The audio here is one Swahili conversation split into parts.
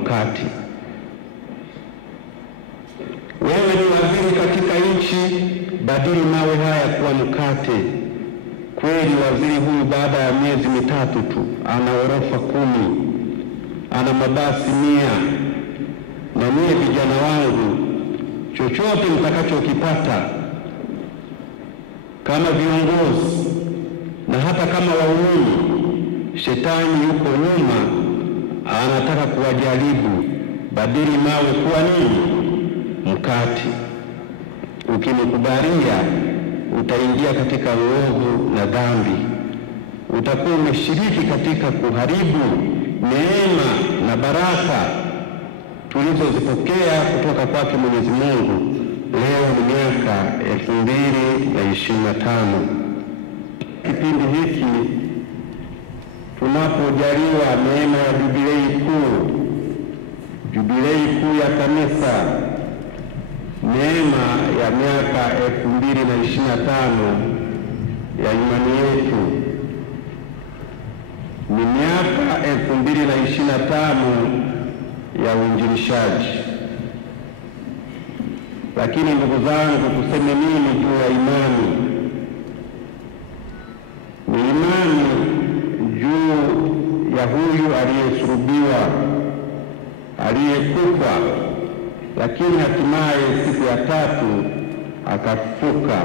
mkate. Wewe ni waziri katika nchi, badili mawe haya kuwa mkate. Kweli waziri huyu baada ya miezi mitatu tu ana ghorofa 10, ana mabasi 100. Na mie vijana wangu, chochote mtakachokipata kama viongozi na hata kama waumini, shetani yuko nyuma anataka kuwajaribu. Badili mawe kuwa nini? Mkate. Ukinikubalia utaingia katika uovu na dhambi, utakuwa umeshiriki katika kuharibu neema na baraka tulizozipokea kutoka kwake Mwenyezi Mungu. Leo ni miaka 2025. Kipindi hiki tunapojaliwa neema ya jubilei kuu ya kanisa, neema ya miaka 2025 ya imani yetu, ni miaka 2025 ya uinjilishaji. Lakini ndugu zangu, tuseme nini juu ya imani? Ni imani juu ya huyu aliyesulubiwa, aliyekufa, lakini hatimaye siku ya tatu akafufuka.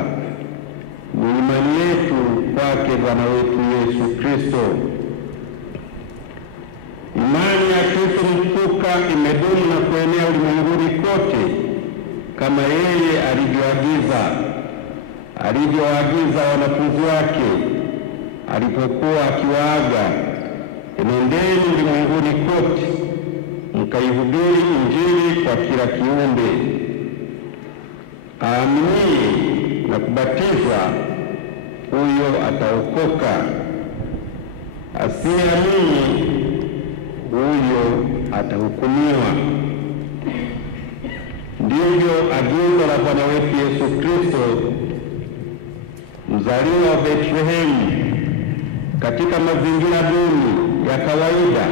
Ni imani yetu kwake Bwana wetu Yesu Kristo. Imani ya Kristo mfufuka imedumu na kuenea ulimwenguni kote, kama yeye alivyowaagiza wanafunzi wake alipokuwa akiwaaga, enendeni ulimwenguni kote mkaihubiri Injili kwa kila kiumbe. Aaminiye na kubatizwa, huyo ataokoka; asiyeamini, huyo atahukumiwa. Ndivyo agizo la Bwana wetu Yesu Kristo, mzaliwa wa Bethlehemu katika mazingira duni ya kawaida,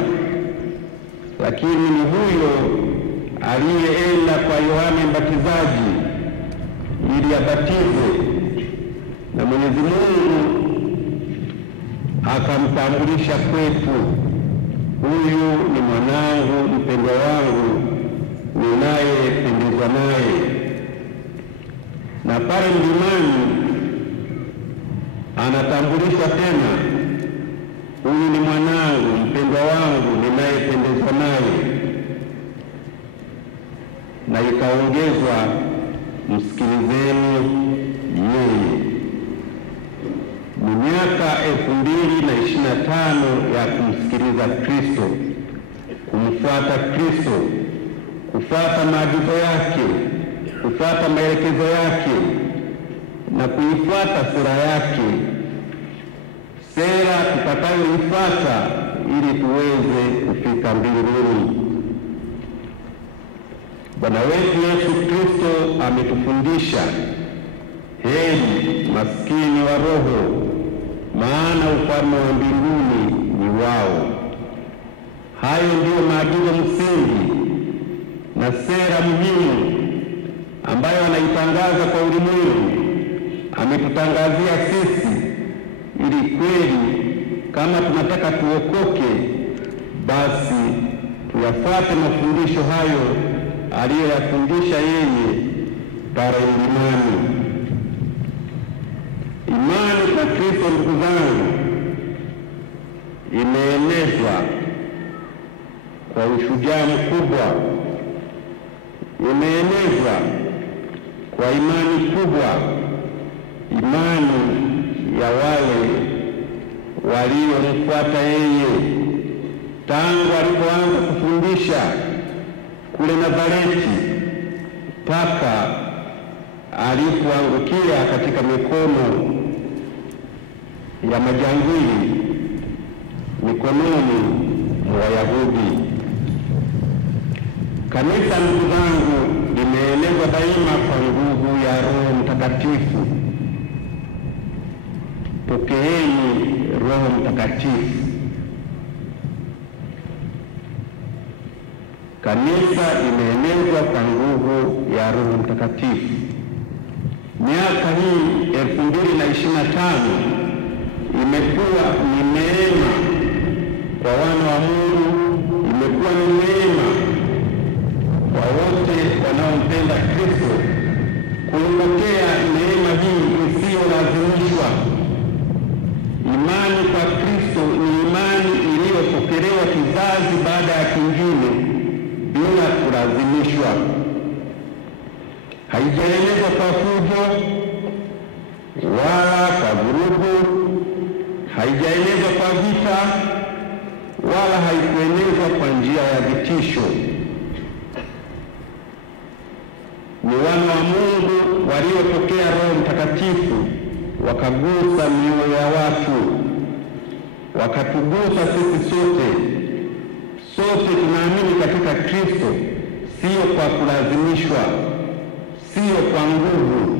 lakini ni huyo aliyeenda kwa Yohane Mbatizaji ili abatizwe, na Mwenyezi Mungu akamtambulisha kwetu, huyu ni mwanangu mpendwa wangu ninayependezwa naye. Na pale mlimani anatambulishwa tena, huyu ni mwanangu mpendwa wangu ninayependezwa naye, na ikaongezwa, msikilizeni yeye. Ni miaka 2025 ya kumsikiliza Kristo, kumfuata Kristo, kufuata maagizo yake, kufuata maelekezo yake na kuifuata sura yake, sera tutakayoifuata ili tuweze kufika mbinguni. Bwana wetu Yesu Kristo ametufundisha, heri maskini wa roho, maana ufalme wa mbinguni ni wao. Hayo ndiyo maagizo msingi na sera muhimu ambayo anaitangaza kwa ulimwengu. Ametutangazia sisi ili kweli kama tunataka tuokoke, basi tuyafuate mafundisho hayo aliyoyafundisha yeye pale mlimani. Imani kwa Kristo, ndugu zangu, imeenezwa kwa ushujaa mkubwa, imeenezwa kwa imani kubwa, imani ya wale waliomfuata yeye tangu alipoanza kufundisha kule Nazareti mpaka alipoangukia katika mikono ya majangili, mikononi mwa Wayahudi. Kanisa, ndugu zangu, limeenezwa daima kwa nguvu ya Roho Mtakatifu. Pokeeni Roho Mtakatifu. kanisa imeenezwa kwa nguvu ya Roho Mtakatifu. Miaka hii 2025 imekuwa ni neema kwa wana wa Mungu, imekuwa ni neema kwa wote wanaompenda Kristo kuipokea neema hii isiyolazimishwa. Imani kwa Kristo ni imani iliyopokelewa kizazi baada ya kingine bila kulazimishwa. Haijaenezwa kwa fujo wala kwa vurugu, haijaenezwa kwa vita wala haikuenezwa kwa njia ya vitisho. Ni wana wa Mungu waliopokea Roho Mtakatifu wakagusa mioyo ya watu, wakatugusa sisi sote. Sote tunaamini katika Kristo, sio kwa kulazimishwa, sio kwa nguvu,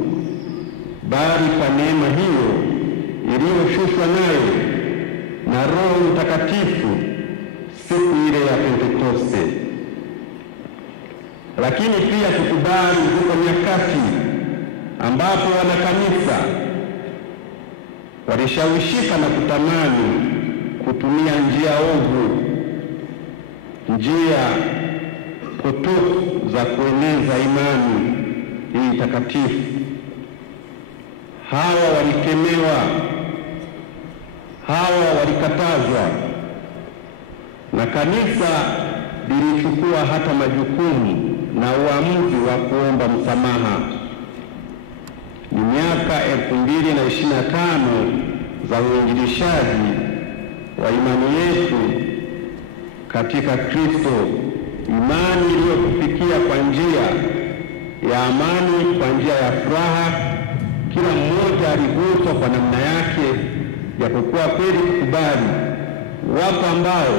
bali kwa neema hiyo iliyoshushwa nayo na Roho Mtakatifu siku ile ya Pentekoste. Lakini pia tukubali ziko nyakati ambapo wanakanisa walishawishika na kutamani kutumia njia ovu, njia potofu za kueneza imani hii takatifu. Hawa walikemewa, hawa walikatazwa, na kanisa lilichukua hata majukumu na uamuzi wa kuomba msamaha. Ni miaka 2025 za uinjilishaji wa imani yetu katika Kristo, imani iliyotufikia kwa njia ya amani, kwa njia ya furaha. Kila mmoja aliguswa kwa namna yake, japokuwa kweli kukubali, wapo ambao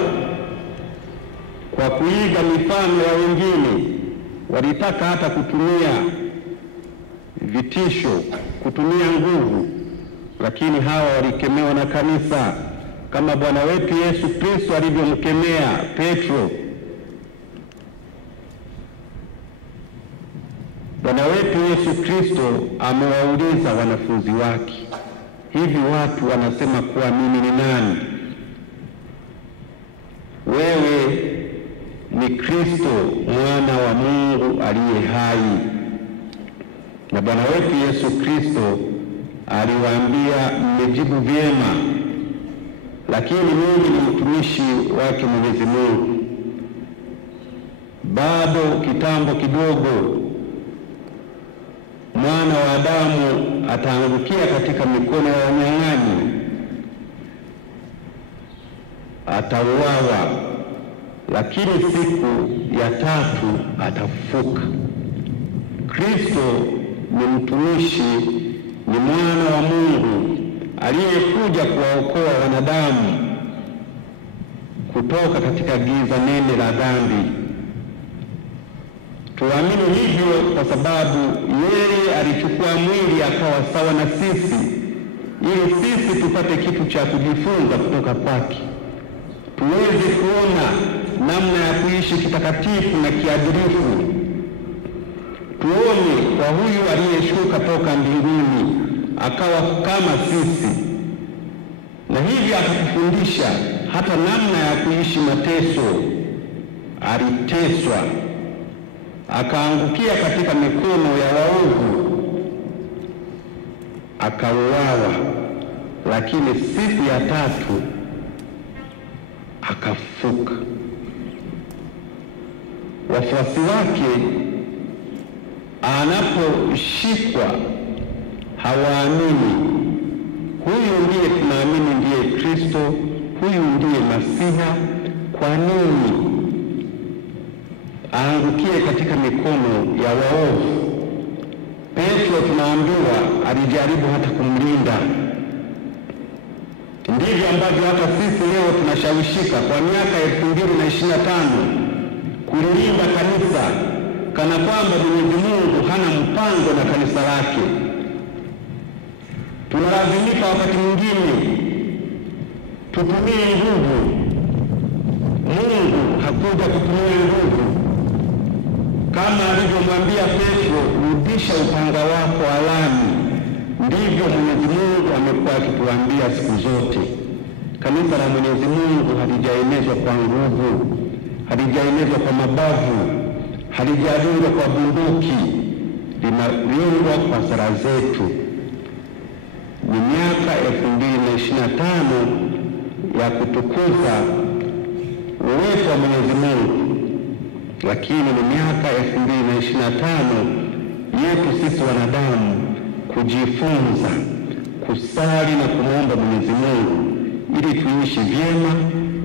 kwa kuiga mifano ya wengine walitaka hata kutumia vitisho, kutumia nguvu, lakini hawa walikemewa na kanisa kama Bwana wetu Yesu Kristo alivyomkemea Petro. Bwana wetu Yesu Kristo amewauliza wanafunzi wake, hivi watu wanasema kuwa mimi ni nani? Wewe ni Kristo mwana wa Mungu aliye hai. Na Bwana wetu Yesu Kristo aliwaambia, mmejibu vyema, lakini mimi ni mtumishi wake Mwenyezi Mungu. Bado kitambo kidogo Mwana wa Adamu ataangukia katika mikono ya wanyang'anyi, atauawa, lakini siku ya tatu atafufuka. Kristo ni mtumishi, ni mwana wa Mungu aliyekuja kuwaokoa wanadamu kutoka katika giza nene la dhambi. Tuamini hivyo kwa sababu yeye alichukua mwili akawa sawa na sisi, ili sisi tupate kitu cha kujifunza kutoka kwake, tuweze kuona namna ya kuishi kitakatifu na kiadilifu. Tuone kwa huyu aliyeshuka toka mbinguni akawa kama sisi, na hivi akatufundisha hata namna ya kuishi mateso. Aliteswa, akaangukia katika mikono ya waovu, akauawa, lakini siku ya tatu akafufuka. Wafuasi wake anaposhikwa hawaamini, huyu ndiye tunaamini ndiye Kristo, huyu ndiye Masiha. Kwa nini aangukie katika mikono ya waovu? Petro tunaambiwa alijaribu hata kumlinda. Ndivyo ambavyo hata sisi leo tunashawishika kwa miaka 2025 kulilinda kanisa, kana kwamba Mwenyezi Mungu hana mpango na kanisa lake. Tunalazimika wakati mwingine tutumie nguvu. Mungu hakuja kutumia nguvu, alimwambia Petro, rudisha upanga wako alani. Ndivyo Mwenyezi Mungu amekuwa akituambia siku zote. Kanisa la Mwenyezi Mungu halijaenezwa kwa nguvu, halijaenezwa kwa mabavu, halijadungwa kwa bunduki, linalindwa kwa sala zetu. Ni miaka 2025 ya kutukuza uwepo wa Mwenyezi Mungu, lakini ni miaka 2025 yetu sisi wanadamu kujifunza kusali na kumwomba Mwenyezi Mungu ili tuishi vyema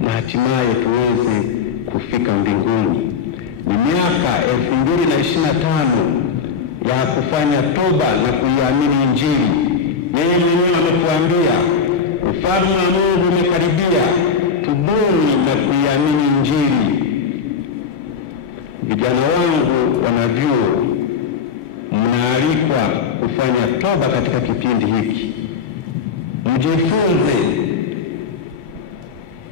na hatimaye tuweze kufika mbinguni. Ni miaka 2025 ya kufanya toba na kuiamini Injili. Yeye mwenyewe ametuambia ufalme wa Mungu umekaribia, tubuni na kuiamini Injili. Vijana wangu wanavyuo, mnaalikwa kufanya toba katika kipindi hiki. Mjifunze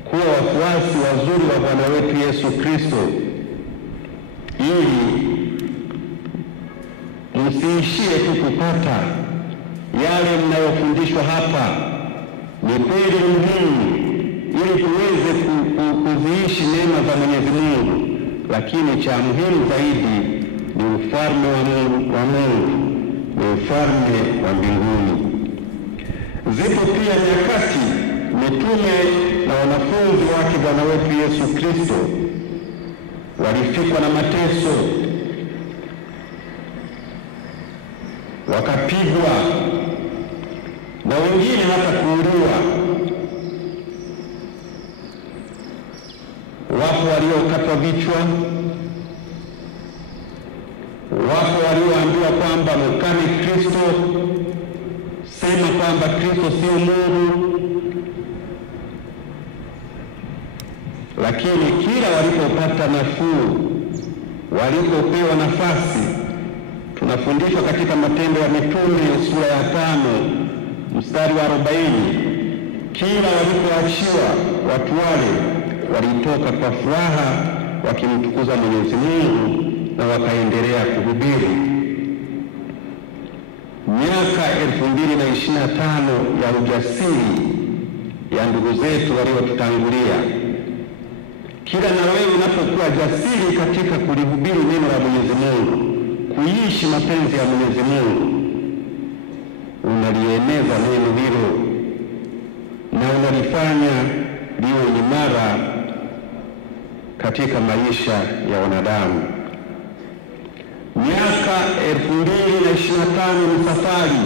kuwa wafuasi wazuri wa Bwana wetu Yesu Kristo, ili msiishie tu kupata yale mnayofundishwa hapa. Ni kweli muhimu ili tuweze kuziishi neema za Mwenyezi Mungu, lakini cha muhimu zaidi ni ufalme wa Mungu, ni ufalme wa mbinguni. Zipo pia nyakati mitume na wanafunzi wake Bwana wetu Yesu Kristo walifikwa na mateso, wakapigwa na wengine hata kuuliwa. Wapo waliokatwa vichwa, wapo walioambiwa kwamba mkane Kristo, sema kwamba Kristo sio Mungu. Lakini kila walipopata nafuu, walipopewa nafasi, tunafundishwa katika Matendo ya Mitume sura ya 5 mstari wa 40, kila walipoachiwa watu wale walitoka kwa furaha wakimtukuza Mwenyezi Mungu na wakaendelea kuhubiri. Miaka 2025 ya ujasiri ya ndugu zetu waliotutangulia. Kila na wewe unapokuwa jasiri katika kulihubiri neno la Mwenyezi Mungu, kuishi mapenzi ya Mwenyezi Mungu, unalieneza neno hilo na unalifanya liwe imara katika maisha ya wanadamu. Miaka 2025 ni safari,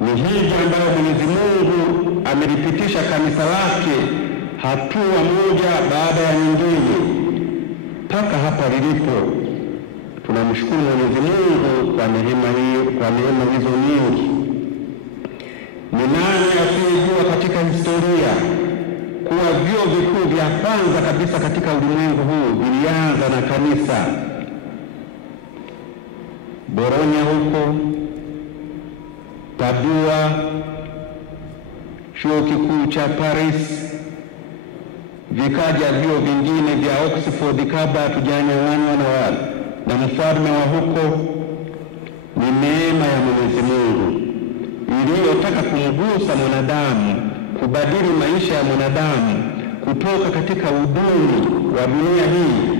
ni hija ambayo Mwenyezi Mungu amelipitisha kanisa lake hatua moja baada ya nyingine mpaka hapa lilipo. Tunamshukuru Mwenyezi Mungu kwa neema hiyo, kwa neema hizo nyingi. Ni nani asiyejua katika historia kuwa vyuo vikuu vya kwanza kabisa katika ulimwengu huu vilianza na kanisa? Bologna huko, Padua, chuo kikuu cha Paris, vikaja vyuo vingine vya Oxford kabla hatujanyang'anywa na mfalme wa huko. Ni neema ya Mwenyezi Mungu iliyotaka kumgusa mwanadamu, kubadili maisha ya mwanadamu kutoka katika uduni wa dunia hii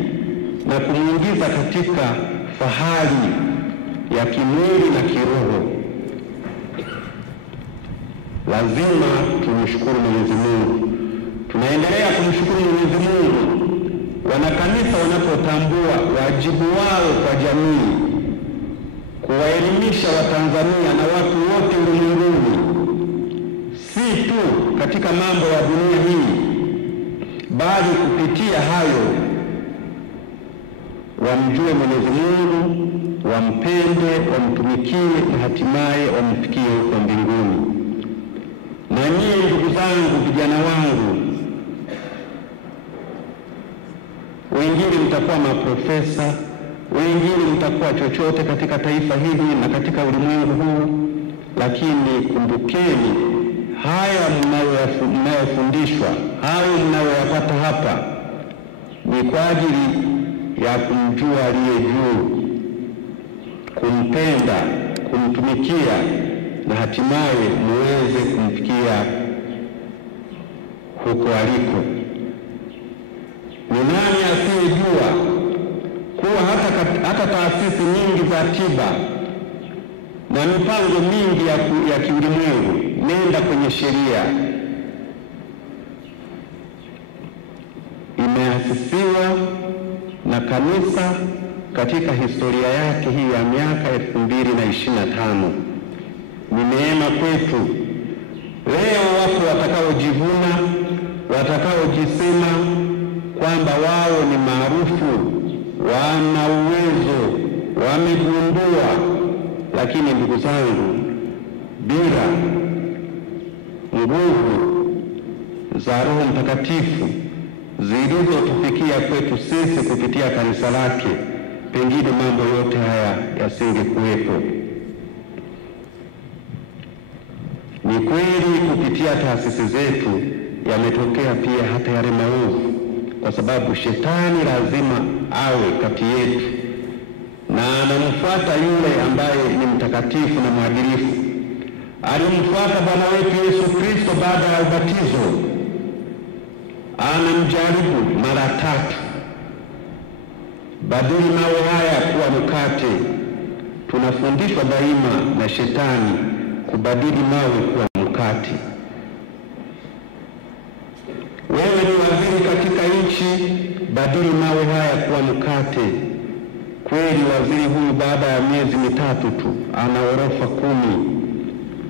na kumuingiza katika fahari ya kimwili na kiroho. Lazima tumshukuru Mwenyezi Mungu. Tunaendelea kumshukuru Mwenyezi Mungu wanakanisa wanapotambua wajibu wao kwa jamii, kuwaelimisha Watanzania na watu wote ulimwenguni, si tu katika mambo ya dunia hii, bali kupitia hayo wamjue Mwenyezi Mungu, wampende, wamtumikie na hatimaye wamfikie huko mbinguni. Na nyinyi ndugu zangu, vijana wangu, wengine mtakuwa maprofesa, wengine mtakuwa chochote katika taifa hili na katika ulimwengu huu, lakini kumbukeni haya mnayofundishwa, hayo mnayoyapata hapa ni kwa ajili ya kumjua aliye juu, kumpenda, kumtumikia na hatimaye muweze kumfikia huko aliko. Ni nani asiyejua kuwa hata taasisi nyingi za tiba na mipango mingi ya kiulimwengu nenda kwenye sheria imeasisiwa na kanisa katika historia yake hii ya miaka 2025. Ni neema kwetu. Leo watu watakaojivuna, watakaojisema kwamba wao ni maarufu, wana uwezo, wamegundua, lakini ndugu zangu, bila nguvu za Roho Mtakatifu zilizotufikia kwetu sisi kupitia kanisa lake, pengine mambo yote haya yasingekuwepo. Ni kweli kupitia taasisi zetu yametokea pia hata yale maovu, kwa sababu shetani lazima awe kati yetu na anamfuata yule ambaye ni mtakatifu na mwadilifu. Alimfuata Bwana wetu Yesu Kristo baada ya ubatizo, anamjaribu mara 3. Badili mawe haya kuwa mkate. Tunafundishwa daima na shetani kubadili mawe kuwa mkate. Wewe ni waziri katika nchi, badili mawe haya kuwa mkate. Kweli waziri huyu baada ya miezi 3 tu ana ghorofa 10,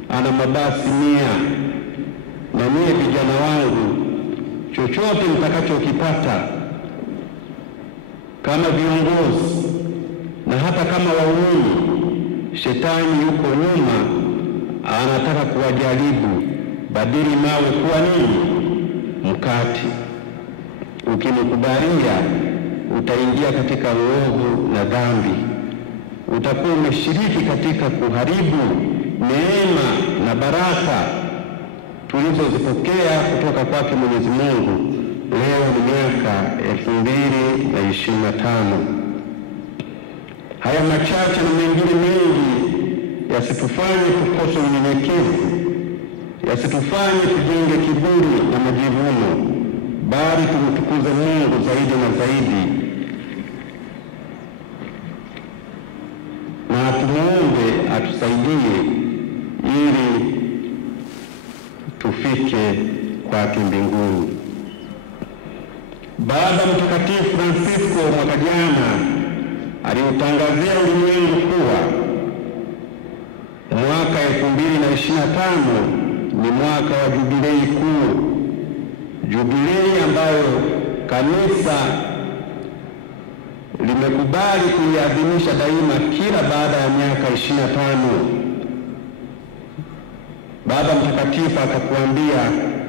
ana mabasi 100. Na mie vijana wangu, chochote mtakachokipata kama viongozi na hata kama waumini, shetani yuko nyuma, anataka kuwajaribu. Badili mawe kuwa nini? Mkate. Ukinikubalia utaingia katika uovu na dhambi. Utakuwa umeshiriki katika kuharibu neema na baraka tulizozipokea kutoka kwake Mwenyezi Mungu. Leo ni miaka 2025. Haya machache na mengine mengi yasitufanye tukose unyenyekevu, yasitufanye tujenge kiburi na majivuno, bali tumtukuze Mungu zaidi na zaidi, na tumuombe atusaidie ili tufike kwake mbinguni. Baba Mtakatifu Francisco mwaka jana aliutangazia ulimwengu kuwa mwaka 2025 ni mwaka wa jubilei kuu, jubilei ambayo kanisa limekubali kuiadhimisha daima kila baada ya miaka 25. Baba Mtakatifu akakuambia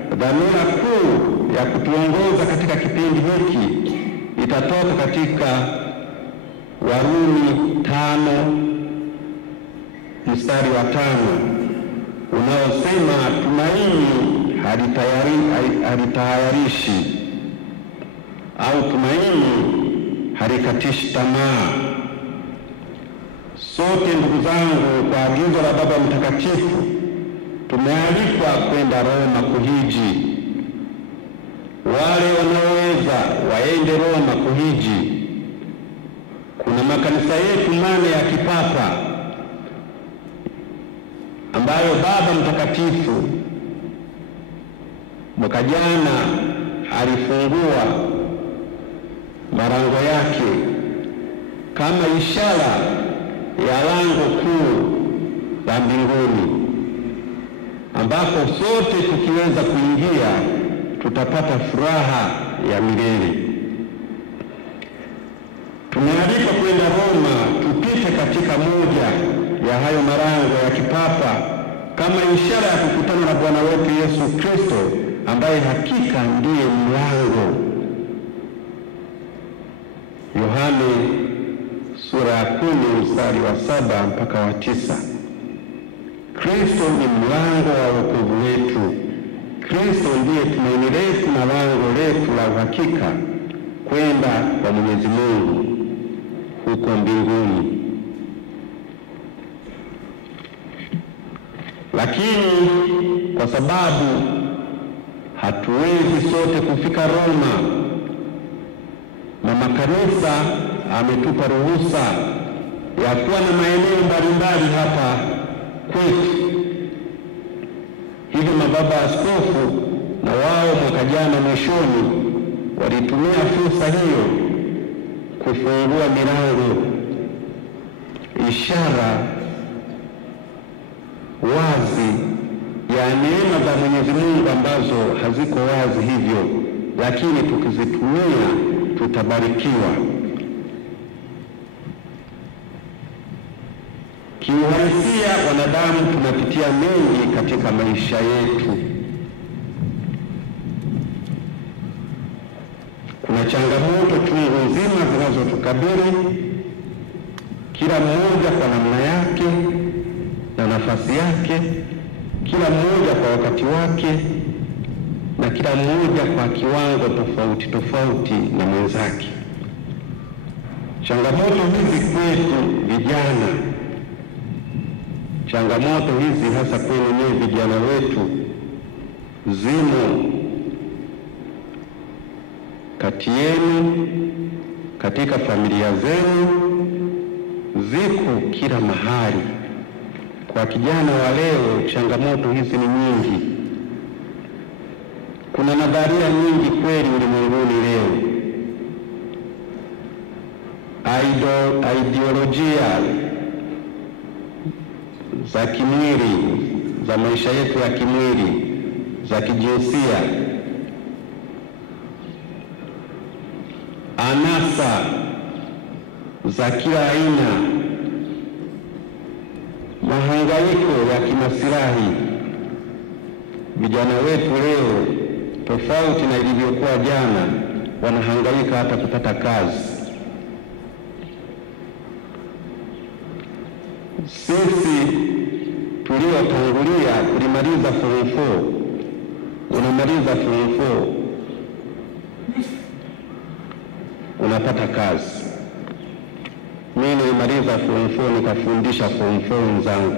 dhamira kuu ya kutuongoza katika kipindi hiki itatoka katika Warumi 5 mstari wa 5 unaosema tumaini halitahayarishi au tumaini halikatishi tamaa. Sote ndugu zangu, kwa agizo la Baba Mtakatifu tumealikwa kwenda Roma kuhiji. Wale wanaoweza waende Roma kuhiji. Kuna makanisa yetu 8 ya kipapa ambayo Baba Mtakatifu mwaka jana alifungua malango yake kama ishara ya lango kuu la mbinguni, ambapo sote tukiweza kuingia tutapata furaha ya milele. Tumealikwa kwenda Roma, tupite katika moja ya hayo malango ya kipapa kama ishara ya kukutana na Bwana wetu Yesu Kristo, ambaye hakika ndiye mlango. Yohane sura ya 10 mstari wa 7 mpaka wa 9. Kristo ni mlango wa wokovu wetu. Kristo ndiye tumaini letu na lango letu la uhakika kwenda kwa Mwenyezi Mungu huko mbinguni. Lakini kwa sababu hatuwezi sote kufika Roma, Mama Kanisa ametupa ruhusa ya kuwa na maeneo mbalimbali hapa kwetu. Hivyo mababa askofu na wao mwaka jana mwishoni walitumia fursa hiyo kufungua milango, ishara wazi ya neema za Mwenyezi Mungu ambazo haziko wazi hivyo, lakini tukizitumia tutabarikiwa. Kiuhalisia, wanadamu tunapitia mengi katika maisha yetu. Kuna changamoto chungu nzima zinazotukabili, kila mmoja kwa namna yake na nafasi yake, kila mmoja kwa wakati wake, na kila mmoja kwa kiwango tofauti tofauti na mwenzake. Changamoto hizi kwetu vijana, changamoto hizi hasa kwenu nyinyi vijana wetu, zimo kati yenu, katika familia zenu, ziko kila mahali. Kwa kijana wa leo, changamoto hizi ni nyingi. Kuna nadharia nyingi kweli ulimwenguni leo, ideolojia za kimwili, za maisha yetu ya kimwili, za kijinsia, anasa za kila aina, mahangaiko ya kimasilahi. Vijana wetu leo, tofauti na ilivyokuwa jana, wanahangaika hata kupata kazi. Sisi tuliotangulia kulimaliza form 4, unamaliza form 4 unapata kazi. Mimi nilimaliza form 4 nikafundisha form 4 wenzangu.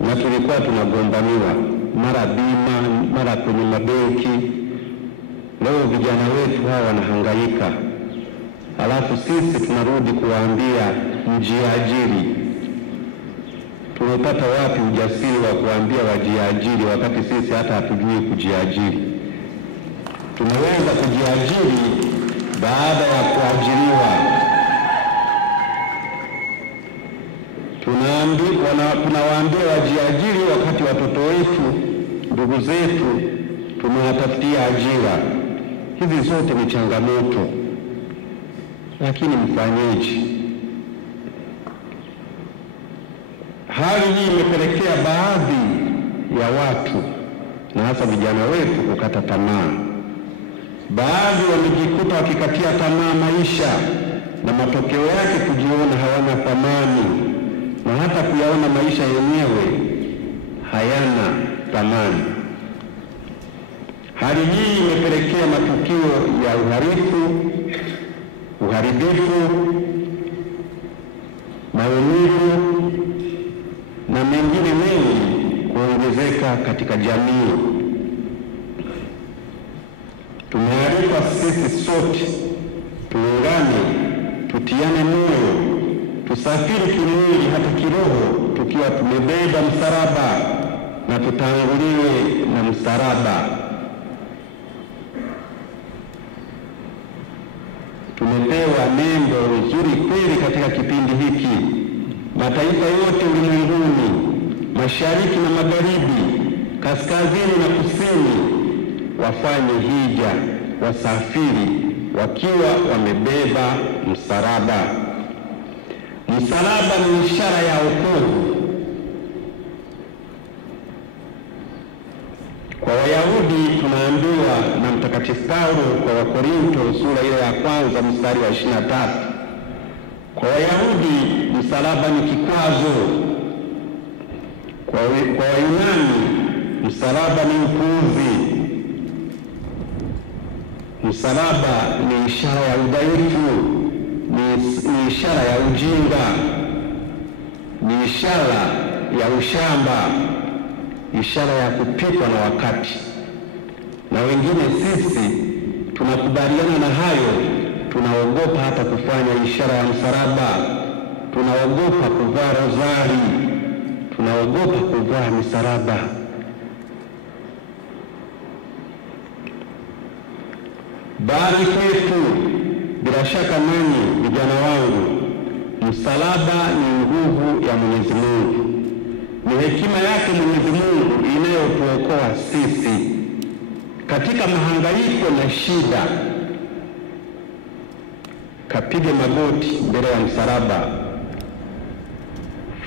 Na tulikuwa tunagombaniwa mara bima, mara kwenye mabenki. Leo vijana wetu hawa wanahangaika, halafu sisi tunarudi kuwaambia mjiajiri. Tumepata wapi ujasiri wa kuambia wajiajiri wakati sisi hata hatujui kujiajiri? Tunaweza kujiajiri baada ya kuajiriwa. Tunawaambia wajiajiri wakati watoto wetu, ndugu zetu tumewatafutia ajira. Hizi zote ni changamoto, lakini mfanyeje? Hali hii imepelekea baadhi ya watu na hasa vijana wetu kukata tamaa. Baadhi wamejikuta wakikatia tamaa maisha, na matokeo yake kujiona hawana thamani, na hata kuyaona maisha yenyewe hayana thamani. Hali hii imepelekea matukio ya uharibifu, maumivu na mengine mengi kuongezeka katika jamii. Tumealikwa sisi sote tuungane, tutiane moyo, tusafiri kimwili hata kiroho tukiwa tumebeba msalaba, na tutanguliwe na msalaba. Tumepewa nembo nzuri kweli katika kipindi hiki. Mataifa yote ulimwenguni, mashariki na magharibi, kaskazini na kusini, wafanye hija, wasafiri wakiwa wamebeba msalaba. Msalaba ni ishara ya wokovu. Kwa Wayahudi tunaambiwa na Mtakatifu Paulo kwa Wakorinto sura ile ya 1 mstari wa 23. Kwa Wayahudi msalaba ni kikwazo. Kwa Wayunani msalaba ni upuuzi. Msalaba ni ishara ya udhaifu ni ishara ya ujinga, ni ishara ya ushamba, ishara ya kupitwa na wakati. Na wengine sisi tunakubaliana na hayo, tunaogopa hata kufanya ishara ya msalaba, tunaogopa kuvaa rozari, tunaogopa kuvaa misalaba. Bali kwetu, bila shaka nanyi vijana wangu, msalaba ni nguvu ya Mwenyezi Mungu, ni hekima yake Mwenyezi Mungu inayotuokoa sisi katika mahangaiko na shida. Kapige magoti mbele ya msalaba,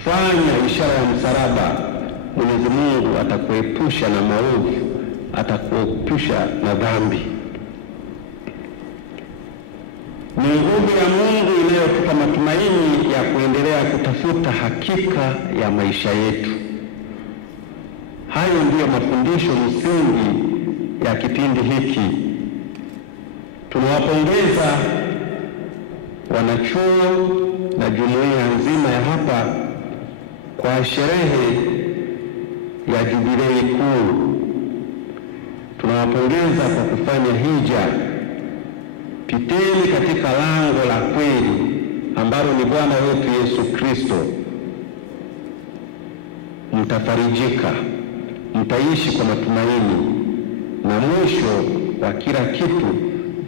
fanya ishara ya msalaba. Mwenyezi Mungu atakuepusha na maovu, atakuepusha na dhambi. Ni nguvu ya Mungu inayotupa matumaini ya kuendelea kutafuta hakika ya maisha yetu. Hayo ndiyo mafundisho msingi ya kipindi hiki. Tunawapongeza wanachuo na jumuiya nzima ya hapa kwa sherehe ya jubilei kuu. Tunawapongeza kwa kufanya hija. Piteni katika lango la kweli ambalo ni Bwana wetu Yesu Kristo. Mtafarijika, mtaishi kwa matumaini, na mwisho wa kila kitu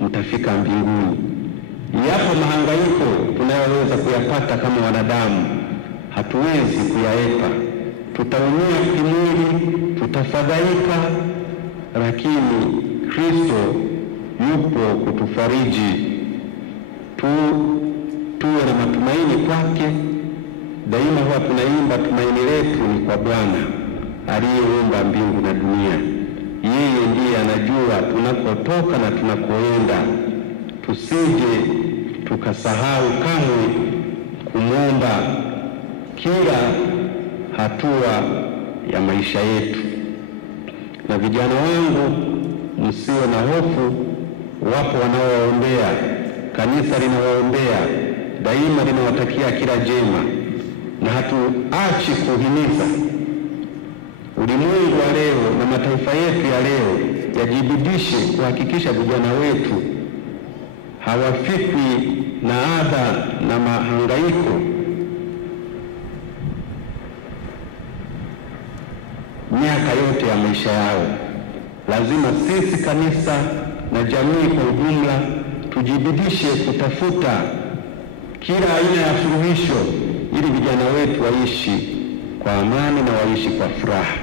mtafika mbinguni. Yapo mahangaiko tunayoweza kuyapata kama wanadamu, hatuwezi kuyaepa. Tutaumia kimwili, tutafadhaika, lakini Kristo yupo kutufariji. Tuwe na matumaini kwake. Daima huwa tunaimba tumaini letu ni kwa Bwana aliyeumba mbingu na dunia. Yeye ndiye anajua tunakotoka na tunakoenda. Tusije tukasahau kamwe kumwomba kila hatua ya maisha yetu. Na vijana wangu, msiwe na hofu. Wapo wanaowaombea, kanisa linawaombea, daima linawatakia kila jema. Na hatuachi kuhimiza ulimwengu wa leo na mataifa yetu ya leo yajibidishe kuhakikisha vijana wetu hawafikwi na adha na mahangaiko miaka yote ya maisha yao. Lazima sisi kanisa na jamii kwa ujumla tujibidishe kutafuta kila aina ya suluhisho ili vijana wetu waishi kwa amani na waishi kwa furaha.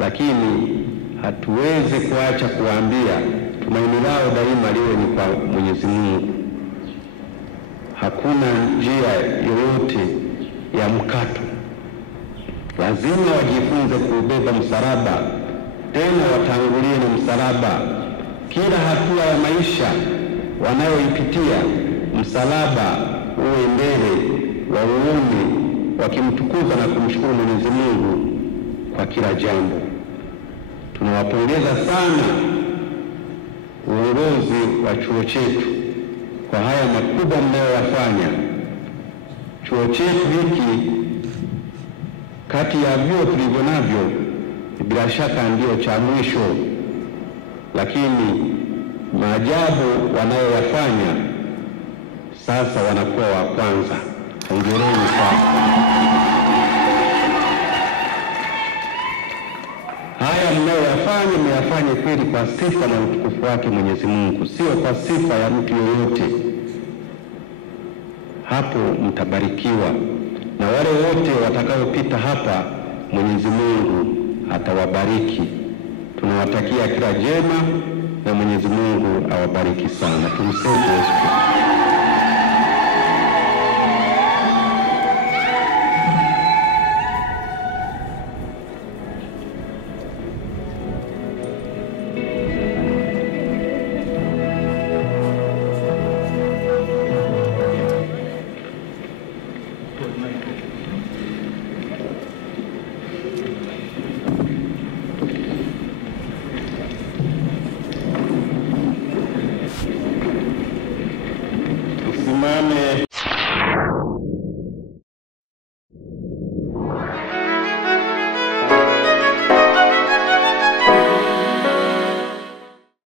Lakini hatuwezi kuacha kuambia tumaini lao daima liwe ni kwa Mwenyezi Mungu. Hakuna njia yoyote ya mkato. Lazima wajifunze kuubeba msalaba, tena watangulie na msalaba. Kila hatua ya maisha wanayoipitia, msalaba uwe mbele, wauone wakimtukuza na kumshukuru Mwenyezi Mungu kwa kila jambo. Tunawapongeza sana uongozi wa chuo chetu kwa haya makubwa mnayoyafanya. Chuo chetu hiki kati ya vyuo tulivyo navyo bila shaka ndio cha mwisho, lakini maajabu wanayoyafanya sasa wanakuwa wa kwanza. Hongereni sana. Haya mnayoyafanya mmeyafanye kweli kwa sifa na utukufu wake Mwenyezi Mungu, sio kwa sifa ya mtu yoyote. Hapo mtabarikiwa, na wale wote watakaopita hapa Mwenyezi Mungu atawabariki. Tunawatakia kila jema na Mwenyezi Mungu awabariki sana. Tumsifu Yesu Kristo. tusimame